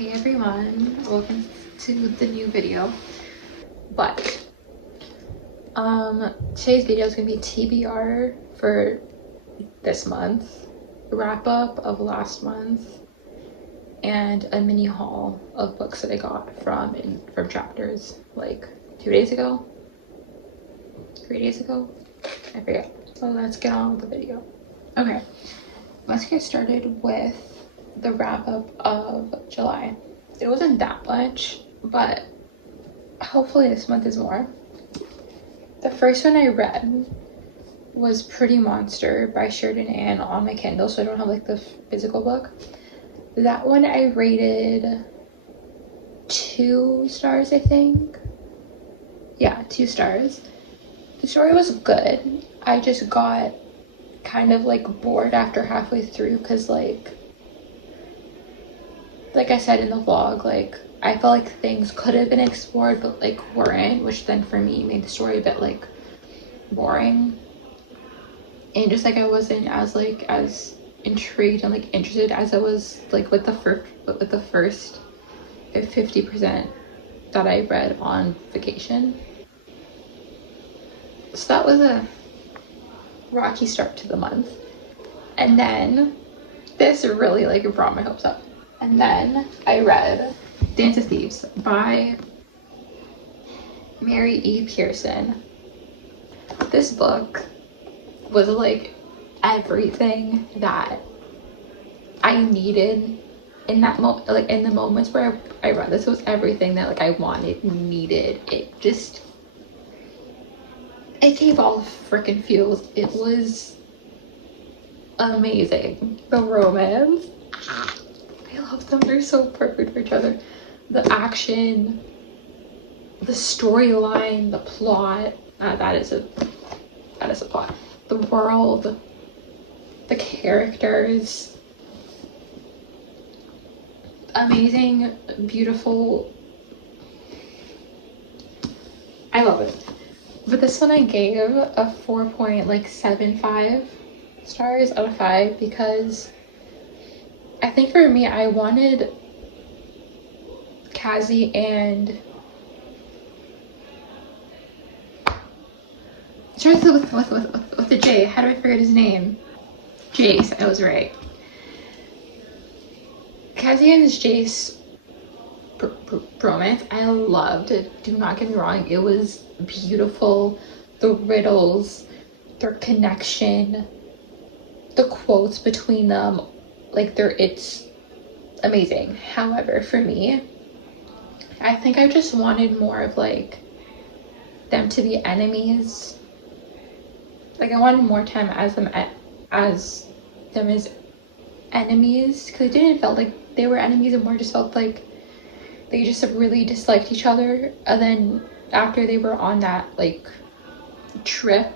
Hey everyone, welcome to the new video. But today's video is gonna be TBR for this month, wrap up of last month, and a mini haul of books that I got from Chapters like 2 days ago, 3 days ago, I forget. So let's get on with the video. Okay, let's get started with the wrap up of July. It wasn't that much, but hopefully this month is more. The first one I read was Pretty Monster by Sheridan Ann on my Kindle, so I don't have like the physical book. That one I rated 2 stars, I think. Yeah, 2 stars. The story was good. I just got kind of like bored after halfway through because like I said in the vlog, like I felt like things could have been explored but like weren't, which then for me made the story a bit like boring, and just like I wasn't as intrigued and like interested as I was like with the first 50% that I read on vacation. So that was a rocky start to the month, and then this really like brought my hopes up. And then I read Dance of Thieves by Mary E. Pearson. This book was like everything that I needed in that moment, like in the moments where I read this. It was everything that like I wanted, needed. It gave all the freaking feels. It was amazing. The romance, I love them. They're so perfect for each other. The action, the storyline, the plot, that is a plot. The world, the characters, amazing, beautiful. I love it. But this one I gave a 4.75 stars out of 5 because I think for me, I wanted Cassie and it starts with the J. How do I forget his name? Jace. I was right. Cassie and Jace romance, I loved it. Do not get me wrong. It was beautiful. The riddles, their connection, the quotes between them. Like it's amazing. However, for me, I think I just wanted more of like them to be enemies. Like I wanted more time as them as enemies, because it didn't feel like they were enemies. It more just felt like they just really disliked each other. And then after they were on that like trip,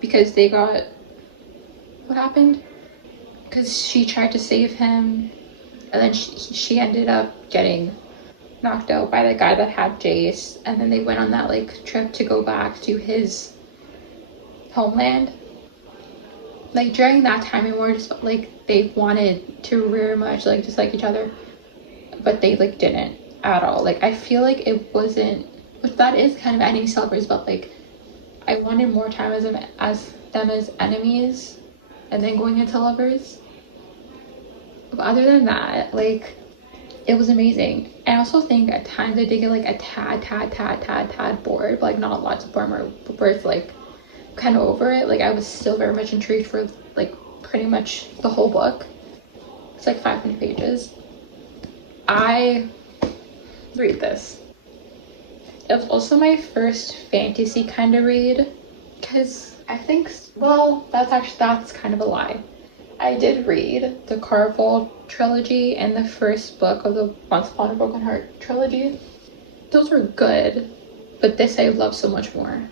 because they got, what happened? Because she tried to save him, and then she ended up getting knocked out by the guy that had Jace, and then they went on that like trip to go back to his homeland. Like during that time, it more just felt like they wanted to very much like dislike each other, but they like didn't at all. Like I feel like it wasn't, which that is kind of enemy lovers, but like I wanted more time as them as enemies and then going into lovers. But other than that, like it was amazing. I also think at times I did get like a tad bored, but like not a lot to bored, where it's like kind of over it. Like I was still very much intrigued for like pretty much the whole book. It's like 500 pages. I read this. It was also my first fantasy kind of read, because I think, well, that's kind of a lie. I did read the Carvel trilogy and the first book of the Once Upon a Broken Heart trilogy. Those were good, but this I love so much more.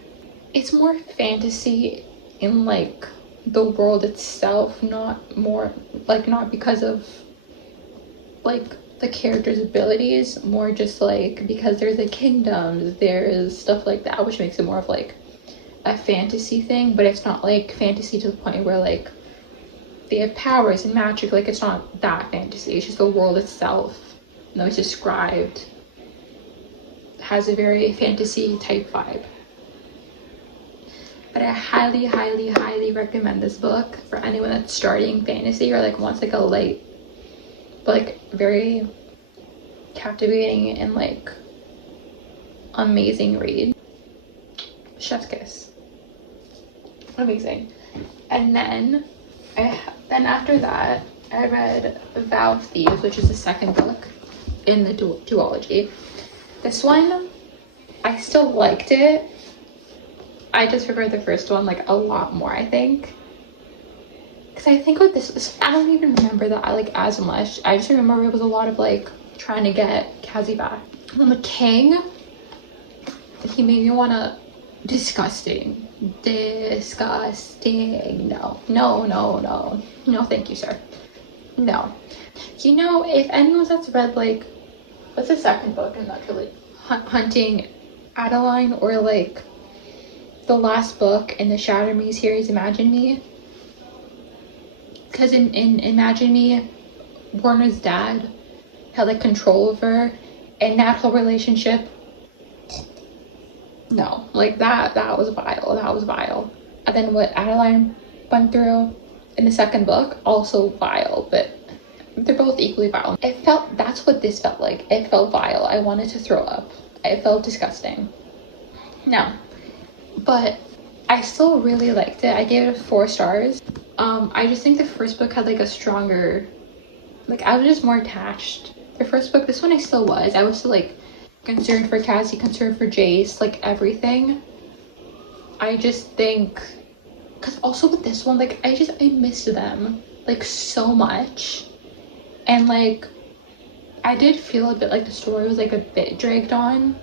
It's more fantasy in like the world itself, not because of like the character's abilities, more just like because there's a kingdom, there's stuff like that, which makes it more of like a fantasy thing. But it's not like fantasy to the point where like they have powers and magic. Like, it's not that fantasy, it's just the world itself though it's described, has a very fantasy type vibe. But I highly, highly, highly recommend this book for anyone that's starting fantasy or like wants like a light, but like very captivating and like amazing read. Chef's kiss. Amazing. And then after that, I read Vow of Thieves, which is the second book in the duology. This one, I still liked it. I just prefer the first one like a lot more, I think. Because I think with this, I don't even remember that I like as much. I just remember it was a lot of like trying to get Cassie back. And the king, he made me want to, disgusting. No, thank you, sir. No. You know, if anyone that's read like, what's the second book in that trilogy? Hunting Adeline, or like the last book in the Shatter Me series, Imagine Me. Because in Imagine Me, Warner's dad had like control over, and that whole relationship, no, like that was vile. And then what Adeline went through in the second book, also vile, but they're both equally vile. That's what this felt like. It felt vile. I wanted to throw up. It felt disgusting. No, but I still really liked it. I gave it 4 stars. I just think the first book had like a stronger, like I was just more attached. The first book, this one I still was. I was still like concerned for Cassie, concerned for Jace, like everything. I just think, because also with this one, like I missed them like so much. And like I did feel a bit like the story was like a bit dragged on,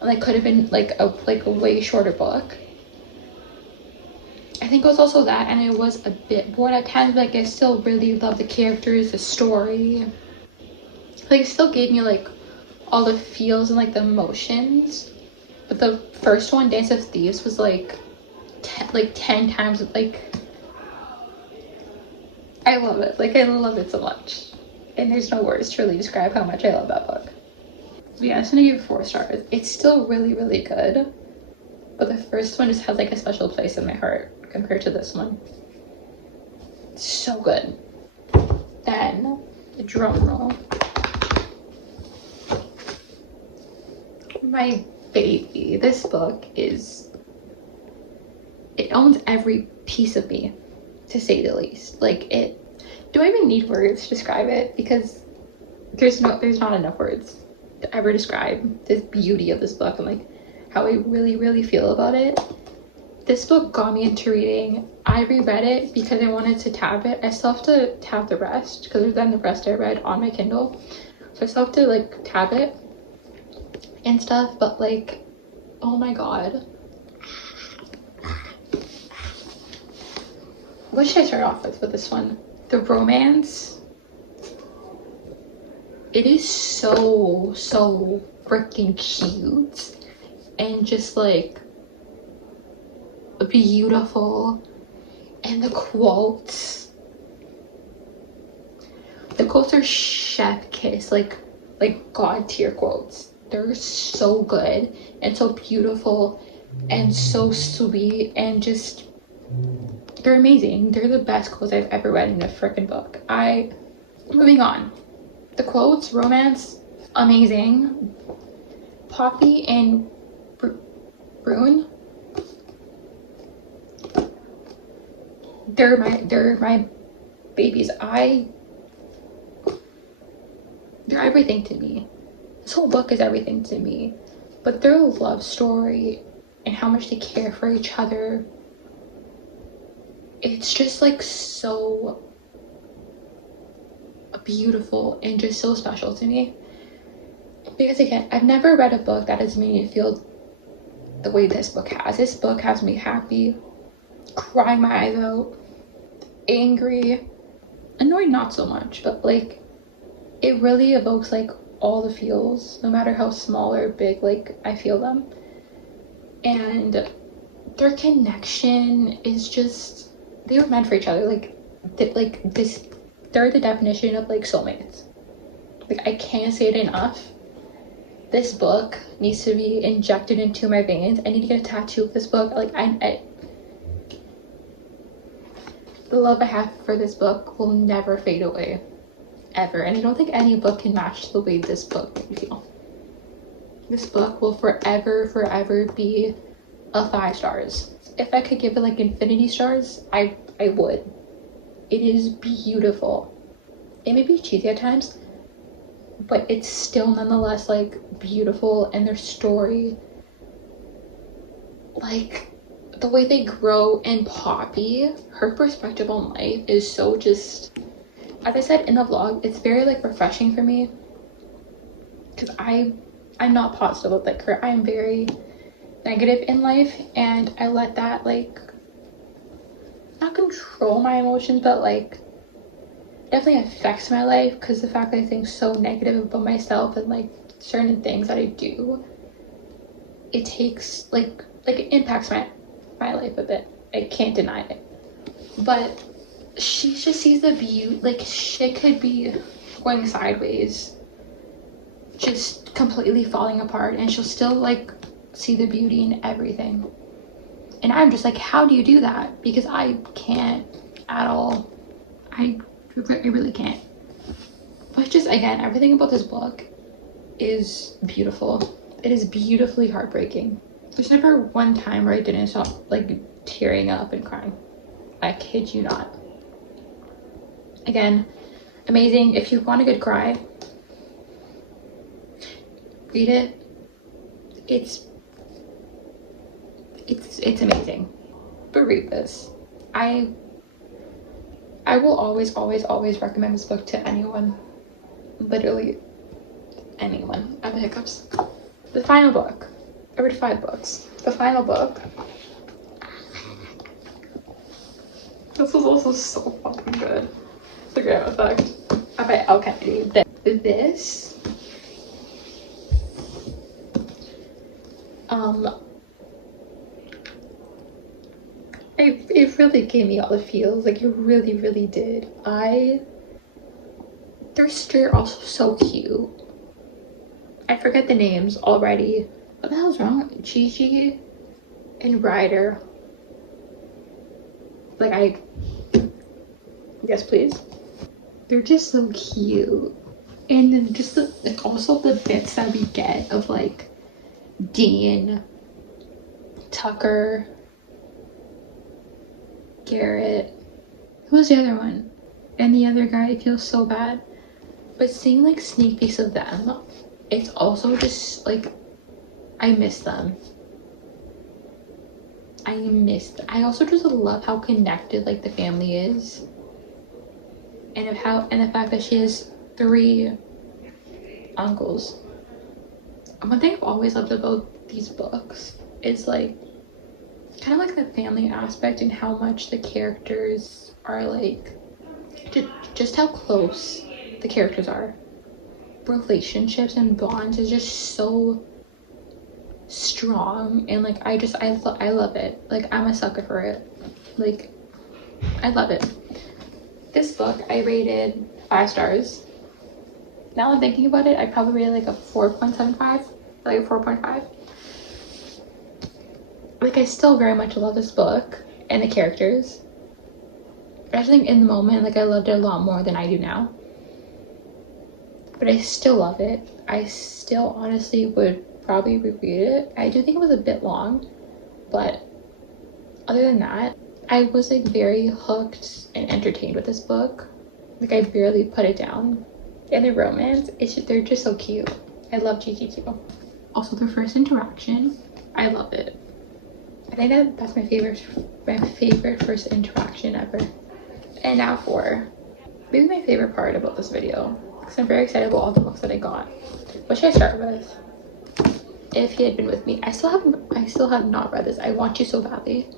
and like could have been like a way shorter book. I think it was also that, and I was a bit bored at times, but like I still really loved the characters, the story. Like it still gave me like all the feels and like the emotions. But the first one, Dance of Thieves, was like 10 times like, I love it. Like I love it so much. And there's no words to really describe how much I love that book. Yeah, I'm gonna give it 4 stars. It's still really, really good. But the first one just has like a special place in my heart compared to this one. So good. Then, the drum roll. My baby. This book it owns every piece of me, to say the least. Like do I even need words to describe it? Because there's not enough words to ever describe the beauty of this book and like how I really, really feel about it. This book got me into reading. I reread it because I wanted to tab it. I still have to tab the rest, because then the rest I read on my Kindle. So I still have to like tab it and stuff, but like, oh my god. What should I start off with this one? The romance. It is so freaking cute and just like beautiful. And the quotes are chef kiss, like god tier quotes. They're so good and so beautiful and so sweet, and just they're amazing. They're the best quotes I've ever read in a freaking book. Moving on. The quotes, romance, amazing. Poppy and Brune, they're my babies. They're everything to me. This whole book is everything to me. But their love story and how much they care for each other, it's just like so beautiful and just so special to me. Because again, I've never read a book that has made me feel the way this book has. This book has me happy, crying my eyes out, angry, annoyed not so much, but like it really evokes like all the feels, no matter how small or big, like I feel them. And their connection is just, they were meant for each other. They're the definition of like soulmates. Like, I can't say it enough. This book needs to be injected into my veins. I need to get a tattoo of this book. Like, the love I have for this book will never fade away, ever. And I don't think any book can match the way this book made me feel. This book will forever be a 5 stars. If I could give it like infinity stars, I would. It is beautiful. It may be cheesy at times, but it's still nonetheless like beautiful. And their story, like the way they grow, and Poppy, her perspective on life is so just, as I said in the vlog, it's very like refreshing for me, because I'm not positive like her. I'm very negative in life, and I let that like not control my emotions, but like definitely affects my life, because the fact that I think so negative about myself and like certain things that I do, it takes like it impacts my life a bit. I can't deny it. But she just sees the beauty. Like, shit could be going sideways, just completely falling apart, and she'll still like see the beauty in everything. And I'm just like, how do you do that? Because I can't at all. I really can't. But just, again, everything about this book is beautiful. It is beautifully heartbreaking. There's never one time where I didn't stop like tearing up and crying. I kid you not. Again, amazing. If you want a good cry, read it. It's amazing. But read this. I will always recommend this book to anyone. Literally anyone. I have the hiccups. The final book. I read 5 books. The final book. This was also so fucking good. The Graham Effect by Al Kennedy. This it really gave me all the feels. Like, it really did. Their story are also so cute. I forget the names already. What the hell's wrong? Gigi and Ryder. Like, yes please. They're just so cute. And then just also the bits that we get of like Dean, Tucker, Garrett. Who was the other one? And the other guy, feels so bad. But seeing like sneak peeks of them, it's also just like, I miss them. I also just love how connected like the family is, and the fact that she has 3 uncles. One thing I've always loved about these books is like kind of like the family aspect, and how much the characters are like just how close the characters are. Relationships and bonds is just so strong, and like I love it. Like, I'm a sucker for it. Like, I love it. This book I rated 5 stars. Now I'm thinking about it, I probably rated like a 4.75, like a 4.5. Like, I still very much love this book and the characters. But I think in the moment, like, I loved it a lot more than I do now. But I still love it. I still honestly would probably reread it. I do think it was a bit long, but other than that, I was like very hooked and entertained with this book. Like, I barely put it down. And the romance, they're just so cute. I love Gigi too. Also, their first interaction, I love it. I think that's my favorite first interaction ever. And now for maybe my favorite part about this video, because I'm very excited about all the books that I got. What should I start with? If He Had Been With Me. I still have not read this. I want to so badly,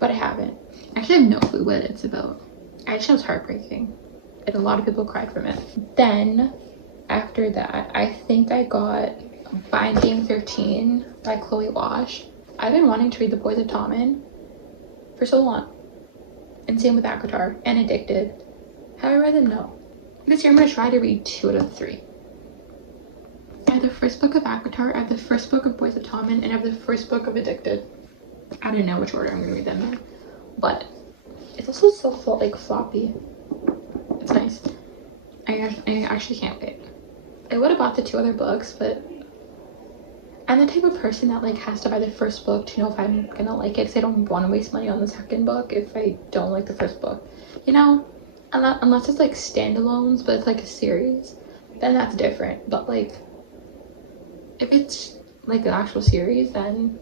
but I haven't. I actually have no clue what it's about. I just know it's heartbreaking, and a lot of people cried from it. Then after that, I think I got Binding 13 by Chloe Wash. I've been wanting to read The Boys of Tommen for so long, and same with Akatar and Addicted. Have I read them? No. This year I'm gonna try to read 2 out of 3. I have the first book of Avatar, I have the first book of Boys of Tommen, and I have the first book of Addicted. I don't know which order I'm gonna read them in, but it's also so like floppy. It's nice. I actually can't wait. I would have bought the 2 other books, but I'm the type of person that like has to buy the first book to know if I'm gonna like it, because I don't want to waste money on the second book if I don't like the first book, you know. Unless it's like standalones, but it's like a series, then that's different. But like if it's like an actual series, then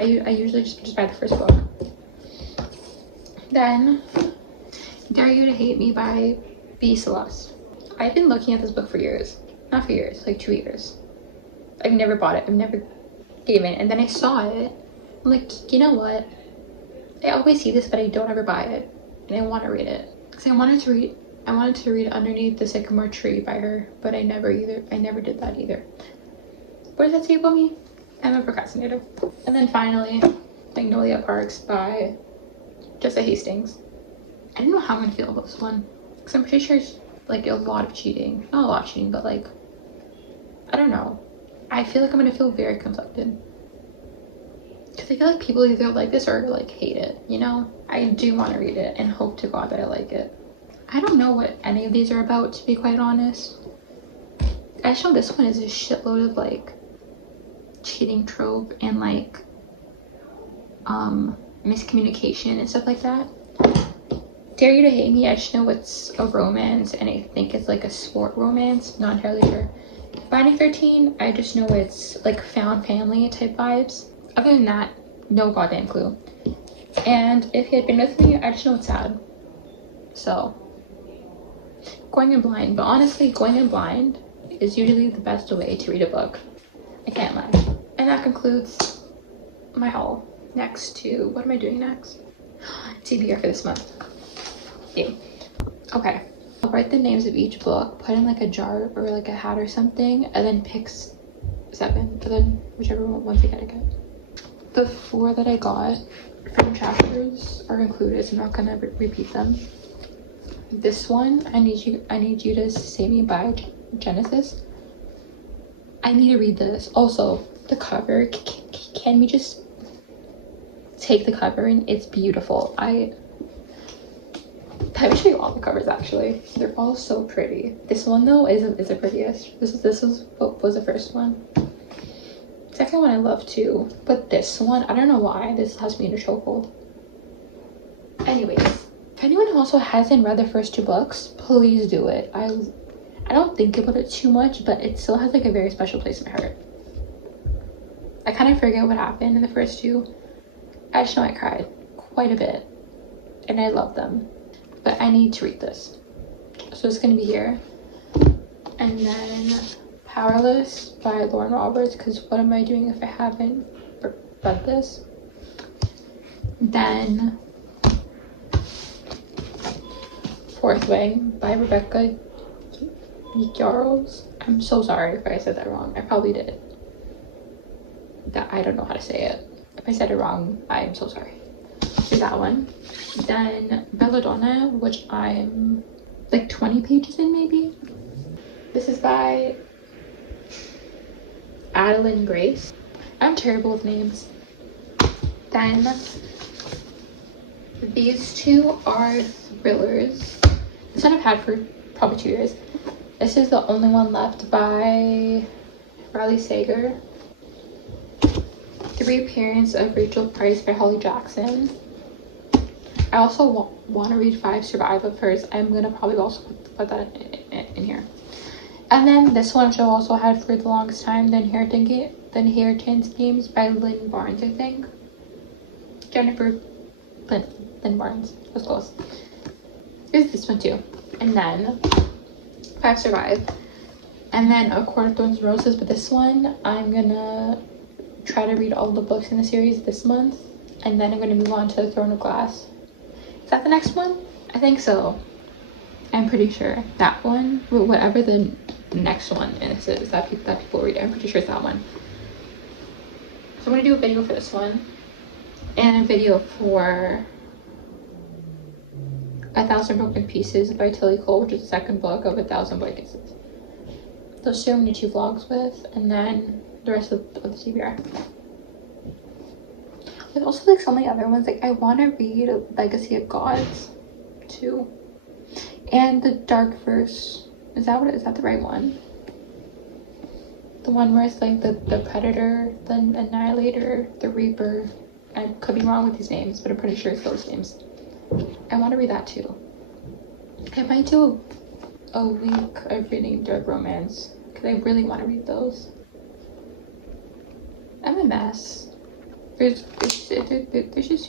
I usually just buy the first book. Then Dare You to Hate Me by B. Celeste. I've been looking at this book for years. Not for years, like 2 years. I've never bought it. I've never gave it. And then I saw it. I'm like, you know what? I always see this, but I don't ever buy it. And I want to read it. Because I wanted to read Underneath the Sycamore Tree by her, but I never did that either. What does that say about me? I'm a procrastinator. And then finally, Magnolia Parks by Jessa Hastings. I don't know how I'm gonna feel about this one, because I'm pretty sure it's like a lot of cheating. Not a lot of cheating, but like, I don't know. I feel like I'm gonna feel very conflicted, because I feel like people either like this or like hate it, you know? I do want to read it and hope to God that I like it. I don't know what any of these are about, to be quite honest. I just know this one is a shitload of like cheating trope and like miscommunication and stuff like that. Dare You to Hate Me, I just know it's a romance, and I think it's like a sport romance, not entirely sure. Binding 13, I just know it's like found family type vibes. Other than that, no goddamn clue. And If He Had Been With Me, I just know it's sad. So, going in blind. But honestly, going in blind is usually the best way to read a book. I can't lie. And that concludes my haul. Next to, what am I doing next? TBR for this month. Yeah. Okay. I'll write the names of each book, put in like a jar or like a hat or something, and then pick 7. But then whichever ones I get. The 4 that I got from chapters are included, so I'm not gonna repeat them. This one, I Need You to Save Me by Genesis. I need to read this. Also, the cover, can we just take the cover in? It's beautiful. I will show you all the covers actually. They're all so pretty. This one though is the prettiest. This was the first one. Second one I love too, but this one, I don't know why this has me in a chokehold. Anyways, if anyone also hasn't read the first 2 books, please do it. I don't think about it too much, but it still has like a very special place in my heart. I kind of forget what happened in the first 2. I just know I cried quite a bit, and I love them. But I need to read this, so it's gonna be here. And then Powerless by Lauren Roberts, because what am I doing if I haven't read this? Then Fourth Wing by Rebecca Yarros. I'm so sorry if I said that wrong. I probably did. That I don't know how to say it. If I said it wrong, I'm so sorry. There's that one. Then Belladonna, which I'm like 20 pages in maybe. This is by Adeline Grace. I'm terrible with names. Then these 2 are thrillers. This one I've had for probably 2 years. This is The Only One Left by Riley Sager. The Reappearance of Rachel Price by Holly Jackson. I also want to read 5 Survive of hers. I'm gonna probably also put that in here. And then this one, which I also had for the longest time, The Inheritance Games by Lynn Barnes, I think. Jennifer Lynn Barnes. That's close. There's this one too. And then 5 Survive. And then A Court of Thorns and Roses. But this one, I'm gonna try to read all the books in the series this month. And then I'm gonna move on to The Throne of Glass. Is that the next one? I think so. I'm pretty sure that one, whatever the next one is that people read. I'm pretty sure it's that one. So I'm gonna do a video for this one, and a video for A Thousand Broken Pieces by Tilly Cole, which is the second book of 1,000 Boy Kisses. Those two I'm gonna do vlogs with, and then the rest of the TBR. There's also like so many other ones. Like I want to read Legacy of Gods too, and the Dark Verse. Is that the right one? The one where it's like the Predator, the Annihilator, the Reaper. I could be wrong with these names, but I'm pretty sure it's those names. I want to read that too. I might do a week of reading dark romance because I really want to read those. I'm a mess. There's just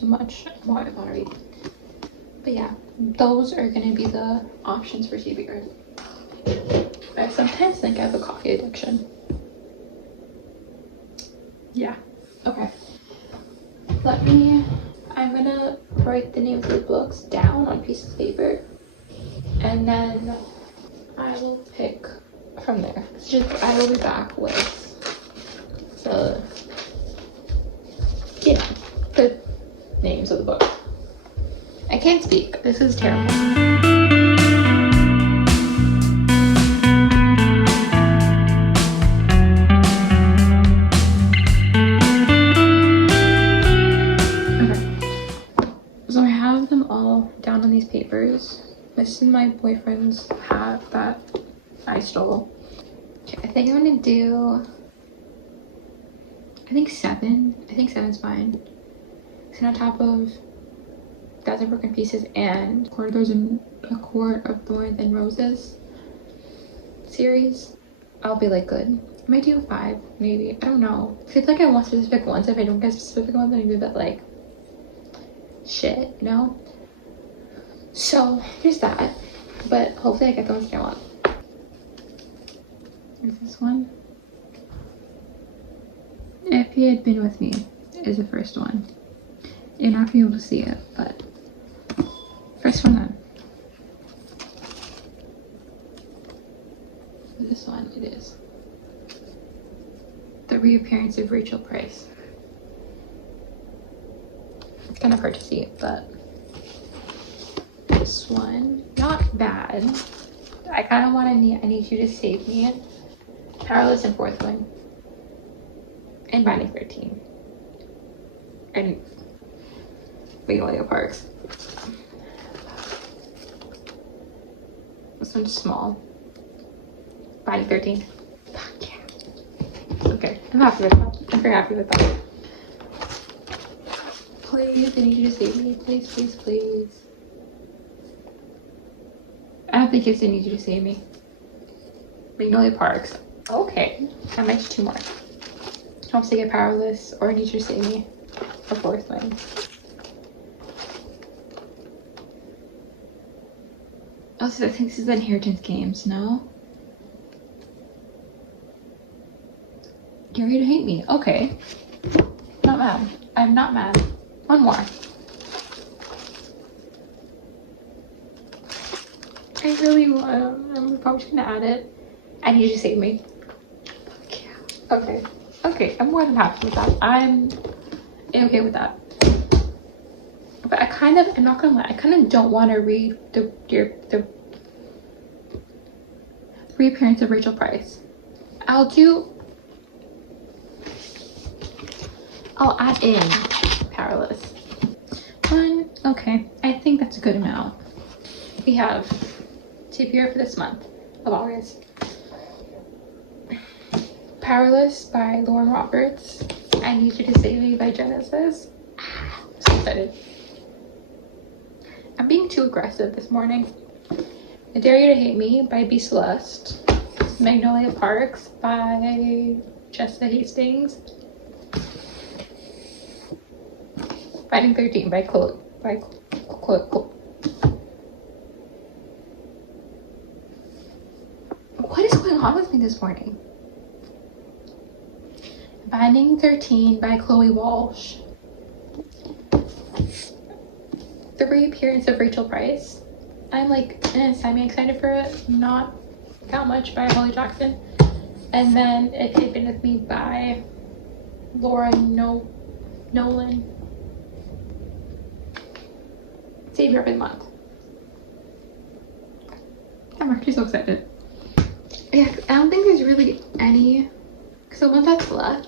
too much I want to read. But yeah, those are gonna be the options for TBR. I sometimes think I have a coffee addiction. Yeah. Okay. I'm gonna write the names of the books down on pieces of paper, and then I will pick from there. I will be back with the names of the book. I can't speak. This is terrible. So I have them all down on these papers. This is my boyfriend's hat that I stole. Okay, I think I'm gonna do, I think 7. I think 7's fine. It's on top of 1,000 Broken Pieces and A Court of Thorns and Roses series. I'll be like good. I might do 5, maybe. I don't know. I feel like I want specific ones. If I don't get specific ones, then I'd be a bit like, shit, you know? So there's that, but hopefully I get the ones that I want. There's this one. If He Had Been With Me is the first one. You're not gonna be able to see it, but first one then. This one it is. The Reappearance of Rachel Price. It's kind of hard to see it, but this one, not bad. I kind of want to I Need You to Save Me. Powerless and Fourth Wing. And Binding 13. And Magnolia Parks. This one's small. Binding 13. Fuck yeah. Okay, I'm happy with that. I'm very happy with that. Please, I need you to save me. Please, please, please. I don't think it's I Need You to Save Me. Magnolia Parks. Okay. I might do 2 more. Helps to Get Powerless or I Need You to Save Me. Or Fourth Wing. Also, I think this is Inheritance Games, no? You're here to hate me. Okay. Not mad. I'm not mad. 1 more. I really want. I'm probably just gonna add it. I Need You to Save Me. Fuck yeah. Okay. Okay. I'm more than happy with that. I'm okay with that. But I'm not gonna lie. I kind of don't want to read the Reappearance of Rachel Price. I'll add in Powerless. 1. Okay. I think that's a good amount. We have TBR for this month of August. Powerless by Lauren Roberts. I Need You to Save Me by Genesis. I'm so excited. I'm being too aggressive this morning. I Dare You to Hate Me by B. Celeste. Magnolia Parks by Jessica Hastings. Binding 13 by Chloe. What is going on with me this morning? Binding 13 by Chloe Walsh. The Reappearance of Rachel Price. I'm like semi-excited for it. Not that much by Holly Jackson. And then It Had Been With Me by Laura Nolan. Savior of the month. I'm actually so excited. Yeah, I don't think there's really any, because the one that's left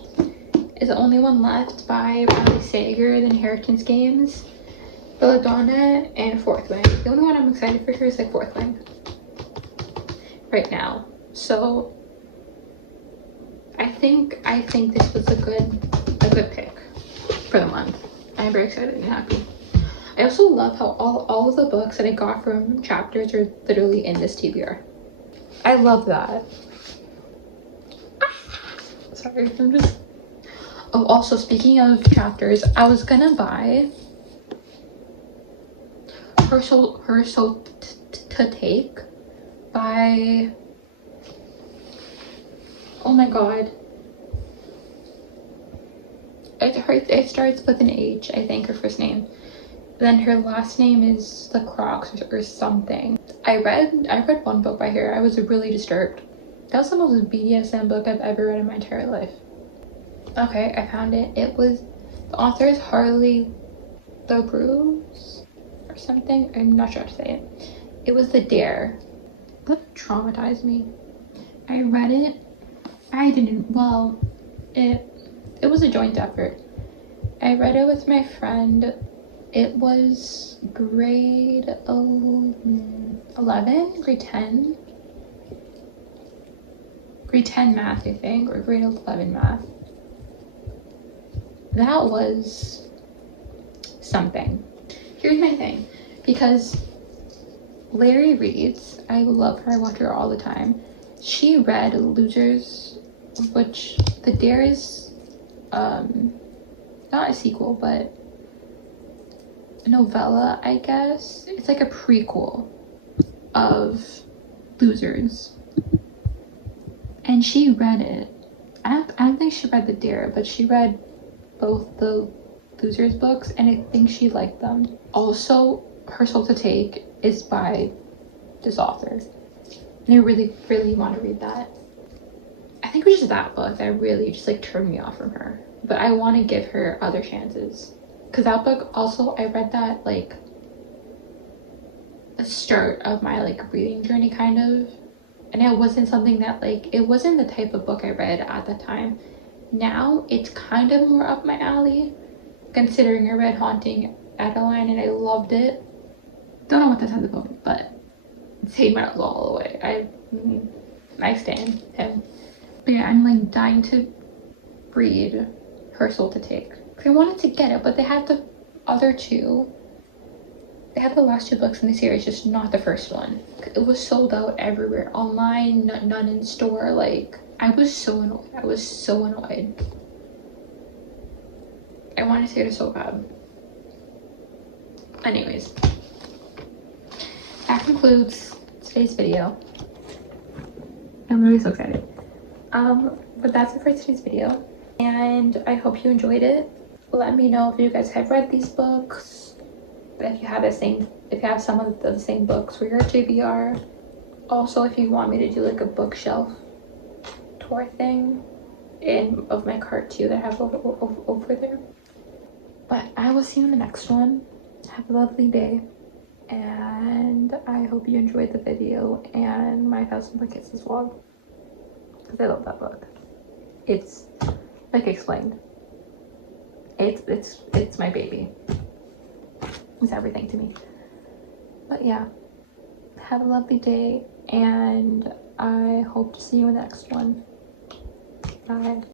is the only one left by Riley Sager, the Inheritance Games, Belladonna, and Fourth Wing. The only one I'm excited for her is like Fourth Wing right now. So I think this was a good pick for the month. I'm very excited and happy. I also love how all of the books that I got from chapters are literally in this TBR. I love that. Sorry, I'm just... Oh, also speaking of chapters, I was gonna buy Her Soul to Take by... Oh my god. It starts with an H, I think, her first name. Then her last name is the Crocs or something. I read one book by her. I was really disturbed. That was the most BDSM book I've ever read in my entire life. Okay, I found it. It was, the author is Harley LaBruce or something. I'm not sure how to say it. It was The Dare. That traumatized me. I read it. It was a joint effort. I read it with my friend. It was grade 11, grade 10. Grade 10 math, I think, or grade 11 math. That was something. Here's my thing, because Larry reads, I love her, I watch her all the time. She read Losers, which The Dare is not a sequel, but a novella, I guess. It's like a prequel of Losers. And she read it. I don't think she read The Dare, but she read both the Losers books, and I think she liked them. Also, Her Soul to Take is by this author. And I really, really want to read that. I think it was just that book that really just like turned me off from her. But I want to give her other chances. Because that book also, I read that like the start of my like reading journey kind of. And it wasn't something that like, it wasn't the type of book I read at that time. Now it's kind of more up my alley, considering I read Haunting Adeline and I loved it. Don't know what that's at the moment, but Save my all the way. I stand him. But yeah, I'm like dying to read Her Soul to Take. I wanted to get it, but they had the other two. They had the last two books in the series, just not the first one. It was sold out everywhere, online, none in store. Like, I was so annoyed. I was so annoyed. I wanted to get it so bad. Anyways, that concludes today's video. I'm really so excited. But that's it for today's video, and I hope you enjoyed it. Let me know if you guys have read these books, if you have some of the same books for your JBR. Also, if you want me to do like a bookshelf tour thing of my cart too that I have over there. But I will see you in the next one. Have a lovely day, and I hope you enjoyed the video and my 1,000 More Kisses vlog, because I love that book. It's like explained. It's my baby. It's everything to me. But yeah, have a lovely day, and I hope to see you in the next one. Bye.